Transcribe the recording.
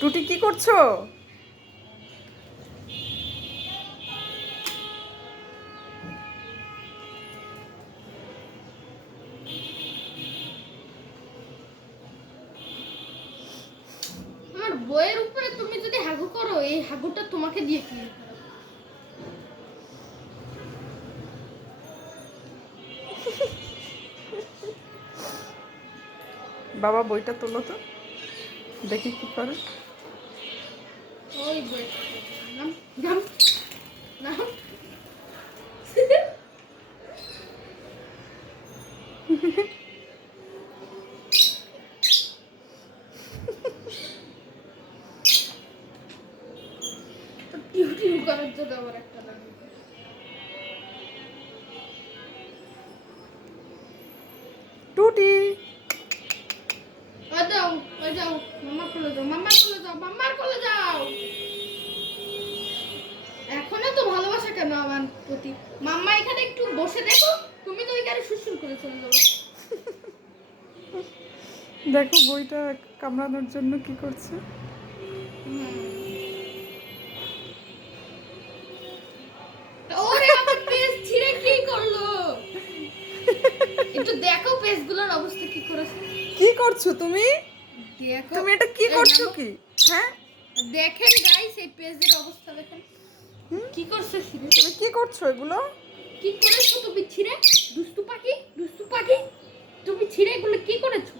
টুটি কি করছো? আমার বইয়ের উপরে তুমি যদি হাগু করো, এই হাগুটা তোমাকে দিয়ে ক্লিয়ার করো। বাবা বইটা তোলো তো, দেখি কি করে। ওই বই নাম নাম নাম টিউ টিউ করার জন্য আবার একটা লাগবে। টুটি ওই যাও মাম্মার কোলে যাও, মাম্মার কোলে যাও, মাম্মার কোলে যাও। এখনো তো ভালোবাসা কেন আমার প্রতি? মাম্মা এখানে একটু বসে দেখো, তুমি তো ওইখানে সুসুর করে চলে যাবো। দেখো বইটা কামড়ানোর জন্য কি করছে। ওরে আমার পেজ ছিঁড়ে কি করলো? একটু দেখো পেজগুলোর অবস্থা কি করেছে। কি করছো তুমি? দেখো তুমি এটা কি করছো কি? হ্যাঁ, দেখেন গাইস, এই পেজের অবস্থা দেখেন কি করছে ছিঁড়ে। তুমি কি করছো এগুলো? কি করেছো তুমি ছিঁড়ে? দুষ্টু পাখি, দুষ্টু পাখি, তুমি ছিঁড়ে এগুলো কি করেছো?